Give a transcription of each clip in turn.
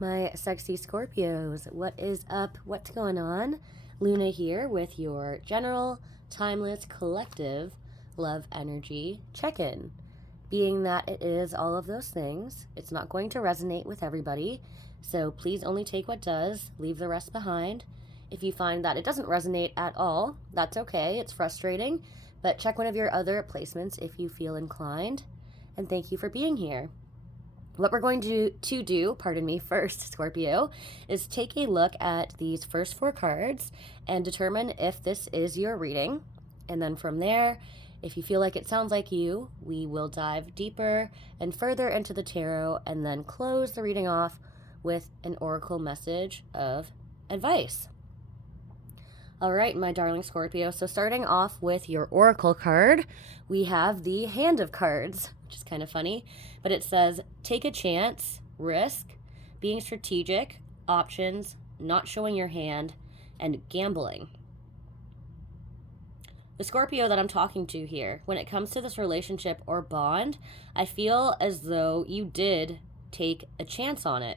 my sexy Scorpios. What is up? What's going on? Luna here with your general, timeless, collective love energy check-in. Being that it is all of those things, it's not going to resonate with everybody, so please only take what does, leave the rest behind. If you find that it doesn't resonate at all, that's okay, it's frustrating, but check one of your other placements if you feel inclined. And thank you for being here. What we're going to do, pardon me, first, Scorpio, is take a look at these first 4 cards and determine if this is your reading. And then from there, if you feel like it sounds like you, we will dive deeper and further into the tarot and then close the reading off with an oracle message of advice. All right, my darling Scorpio. So starting off with your oracle card, we have the Hand of Cards, which is kind of funny, but it says, take a chance, risk, being strategic, options, not showing your hand, and gambling. The Scorpio that I'm talking to here, when it comes to this relationship or bond, I feel as though you did take a chance on it.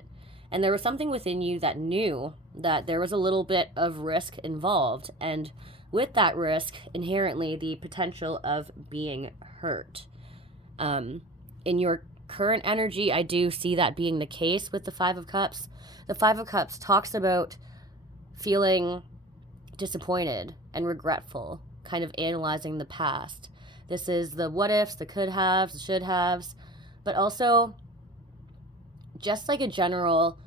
And there was something within you that knew that there was a little bit of risk involved. And with that risk, inherently, the potential of being hurt. In your current energy, I do see that being the case with the 5 of Cups. The 5 of Cups talks about feeling disappointed and regretful, kind of analyzing the past. This is the what ifs, the could haves, the should haves, but also just like a general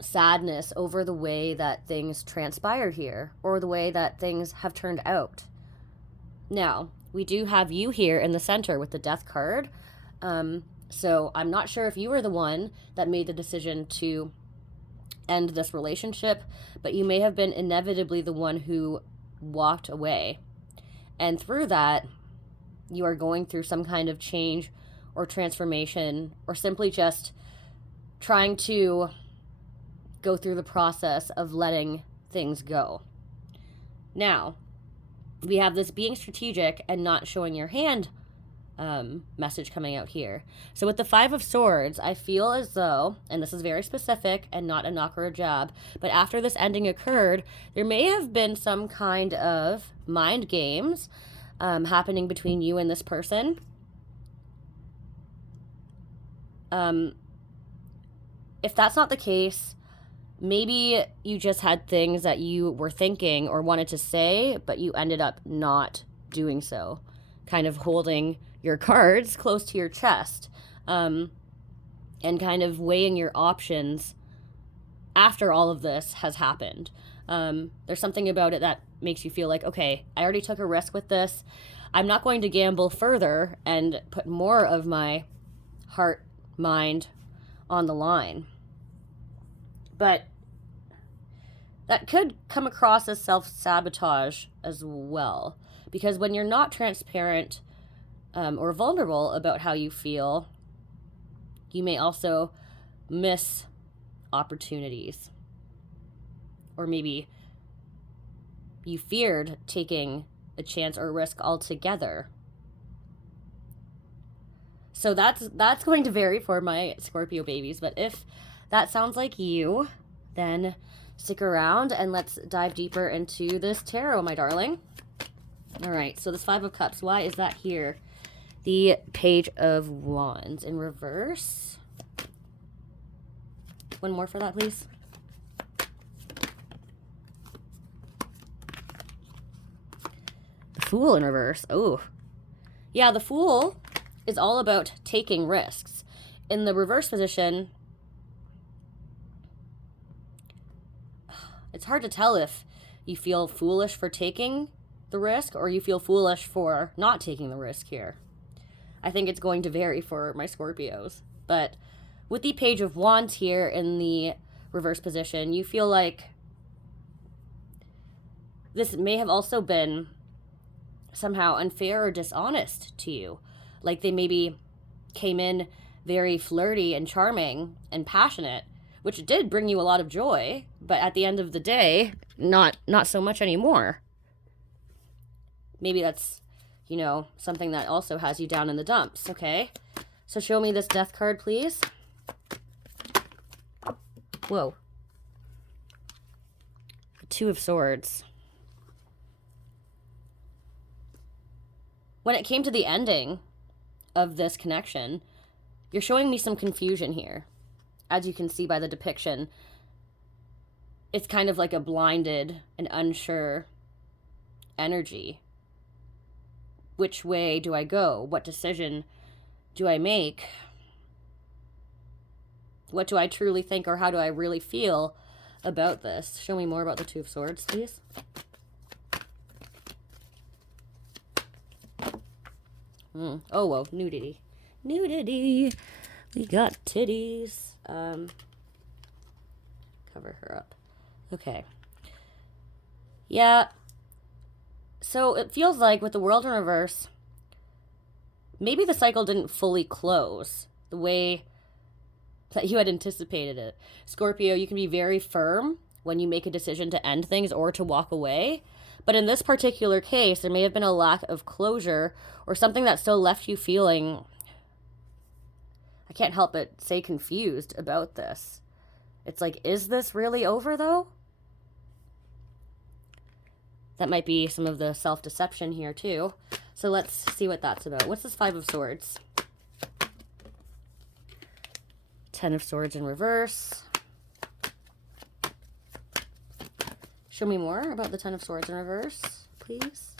sadness over the way that things transpired here or the way that things have turned out. Now, we do have you here in the center with the Death card. So I'm not sure if you were the one that made the decision to end this relationship, but you may have been inevitably the one who walked away. And through that, you are going through some kind of change or transformation, or simply just trying to go through the process of letting things go. Now, we have this being strategic and not showing your hand message coming out here. So with the 5 of Swords, I feel as though, and this is very specific and not a knock or a jab, but after this ending occurred, there may have been some kind of mind games happening between you and this person. If that's not the case, maybe you just had things that you were thinking or wanted to say, but you ended up not doing so. Kind of holding your cards close to your chest, and kind of weighing your options after all of this has happened. There's something about it that makes you feel like, okay, I already took a risk with this. I'm not going to gamble further and put more of my heart, mind on the line. But that could come across as self-sabotage as well. Because when you're not transparent or vulnerable about how you feel, you may also miss opportunities. Or maybe you feared taking a chance or risk altogether. So that's going to vary for my Scorpio babies. But if that sounds like you, then stick around and let's dive deeper into this tarot, my darling. All right, so this 5 of Cups, why is that here? The Page of Wands in reverse. One more for that, please. The Fool in reverse. Oh, yeah, the Fool is all about taking risks. In the reverse position, it's hard to tell if you feel foolish for taking the risk or you feel foolish for not taking the risk here. I think it's going to vary for my Scorpios. But with the Page of Wands here in the reverse position, you feel like this may have also been somehow unfair or dishonest to you. Like they maybe came in very flirty and charming and passionate, which did bring you a lot of joy, but at the end of the day, not so much anymore. Maybe that's, something that also has you down in the dumps, okay? So show me this Death card, please. Whoa. Two of Swords. When it came to the ending of this connection, you're showing me some confusion here. As you can see by the depiction, it's kind of like a blinded and unsure energy. Which way do I go? What decision do I make? What do I truly think, or how do I really feel about this? Show me more about the Two of Swords, please. Oh, whoa, nudity. Nudity. We got titties. Cover her up. Okay. Yeah. So it feels like with the World in reverse, maybe the cycle didn't fully close the way that you had anticipated it. Scorpio, you can be very firm when you make a decision to end things or to walk away. But in this particular case, there may have been a lack of closure or something that still left you feeling, I can't help but say, confused about this. It's like, is this really over though? That might be some of the self-deception here too. So let's see what that's about. What's this Five of Swords? Ten of Swords in reverse. Show me more about the Ten of Swords in reverse, please.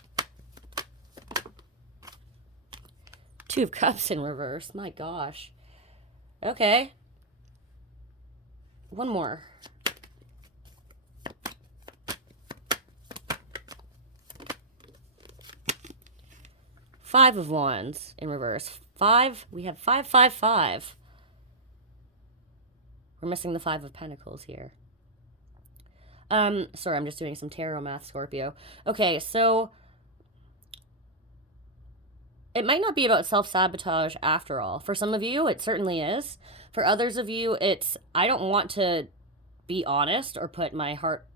Two of Cups in reverse. My gosh. Okay. One more. Five of Wands in reverse. Five. We have 5, 5, 5. We're missing the Five of Pentacles here. Sorry, I'm just doing some tarot math, Scorpio. Okay, so it might not be about self-sabotage after all. For some of you, it certainly is. For others of you, it's, I don't want to be honest or put my heart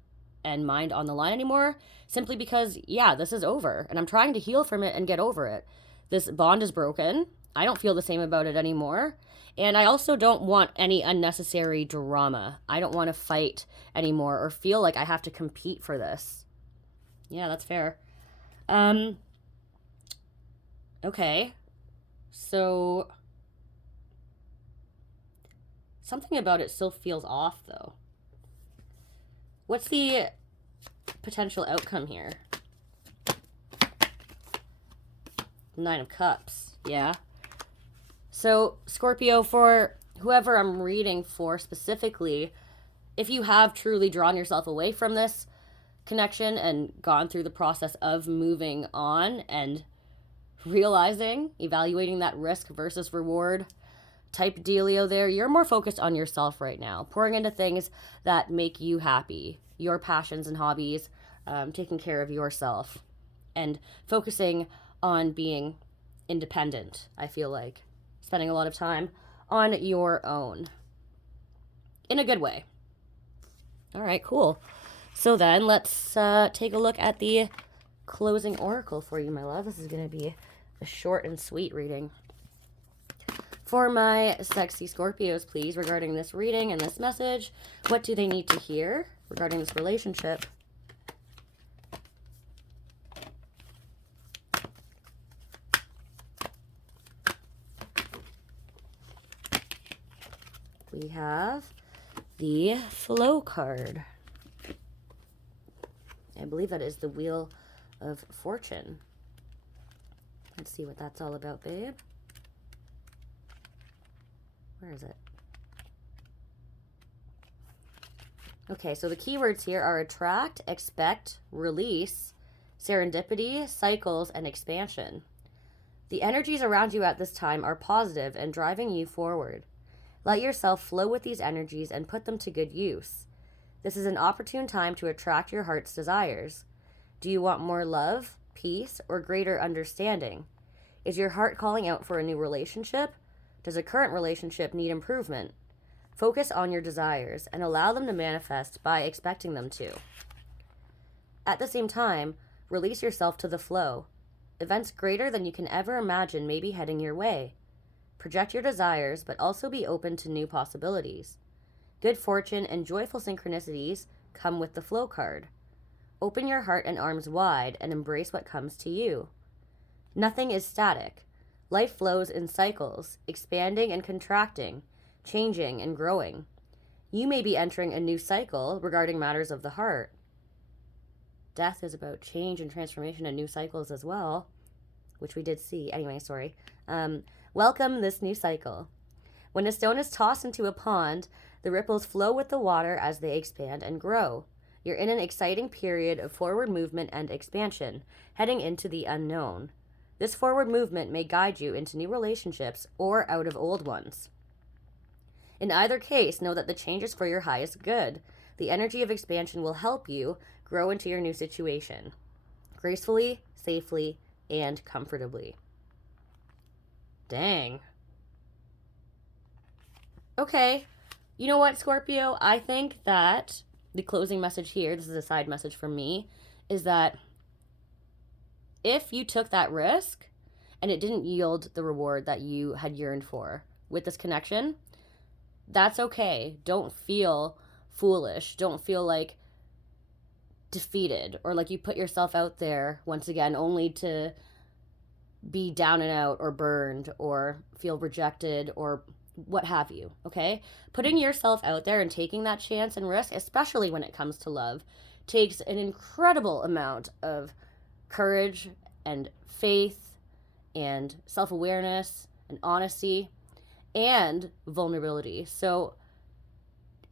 and mind on the line anymore, simply because, yeah, this is over, and I'm trying to heal from it and get over it. This bond is broken. I don't feel the same about it anymore. And I also don't want any unnecessary drama. I don't want to fight anymore or feel like I have to compete for this. Yeah, that's fair. Okay. So something about it still feels off, though. What's the potential outcome here? Nine of Cups. Yeah. So, Scorpio, for whoever I'm reading for specifically, if you have truly drawn yourself away from this connection and gone through the process of moving on and realizing, evaluating that risk versus reward type dealio there, you're more focused on yourself right now, pouring into things that make you happy, your passions and hobbies, taking care of yourself, and focusing on being independent, I feel like. Spending a lot of time on your own. In a good way. All right, cool. So then let's take a look at the closing oracle for you, my love. This is going to be a short and sweet reading. For my sexy Scorpios, please, regarding this reading and this message, what do they need to hear regarding this relationship? We have the Flow card. I believe that is the Wheel of Fortune. Let's see what that's all about, babe. Where is it? Okay, so the keywords here are attract, expect, release, serendipity, cycles, and expansion. The energies around you at this time are positive and driving you forward. Let yourself flow with these energies and put them to good use. This is an opportune time to attract your heart's desires. Do you want more love, peace, or greater understanding? Is your heart calling out for a new relationship? Does a current relationship need improvement? Focus on your desires and allow them to manifest by expecting them to. At the same time, release yourself to the flow. Events greater than you can ever imagine may be heading your way. Project your desires, but also be open to new possibilities. Good fortune and joyful synchronicities come with the flow card. Open your heart and arms wide and embrace what comes to you. Nothing is static. Life flows in cycles, expanding and contracting, changing and growing. You may be entering a new cycle regarding matters of the heart. Death is about change and transformation and new cycles as well, which we did see. Anyway, sorry. Welcome this new cycle. When a stone is tossed into a pond, the ripples flow with the water as they expand and grow. You're in an exciting period of forward movement and expansion, heading into the unknown. This forward movement may guide you into new relationships or out of old ones. In either case, know that the change is for your highest good. The energy of expansion will help you grow into your new situation, gracefully, safely, and comfortably. Dang. Okay, you know what, Scorpio? I think that the closing message here, this is a side message from me, is that if you took that risk and it didn't yield the reward that you had yearned for with this connection, that's okay. Don't feel foolish. Don't feel like defeated or like you put yourself out there once again only to be down and out or burned or feel rejected or what have you, okay? Putting yourself out there and taking that chance and risk, especially when it comes to love, takes an incredible amount of courage and faith and self-awareness and honesty and vulnerability. So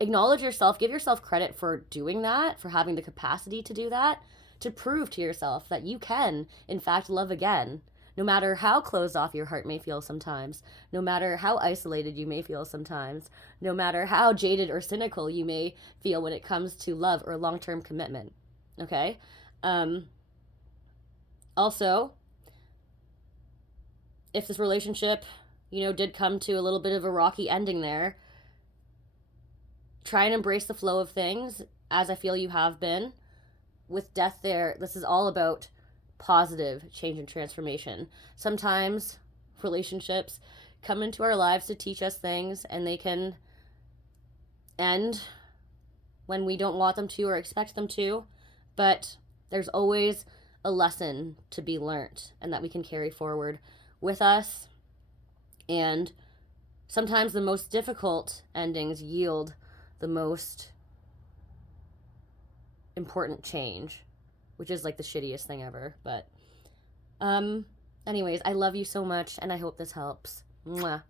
acknowledge yourself, give yourself credit for doing that, for having the capacity to do that, to prove to yourself that you can, in fact, love again. No matter how closed off your heart may feel sometimes, no matter how isolated you may feel sometimes, no matter how jaded or cynical you may feel when it comes to love or long-term commitment, okay? Also, if this relationship, did come to a little bit of a rocky ending there, try and embrace the flow of things as I feel you have been. With death there, this is all about positive change and transformation. Sometimes relationships come into our lives to teach us things and they can end when we don't want them to or expect them to, but there's always a lesson to be learned and that we can carry forward with us. And sometimes the most difficult endings yield the most important change, which is like the shittiest thing ever. But anyways, I love you so much and I hope this helps. Mwah.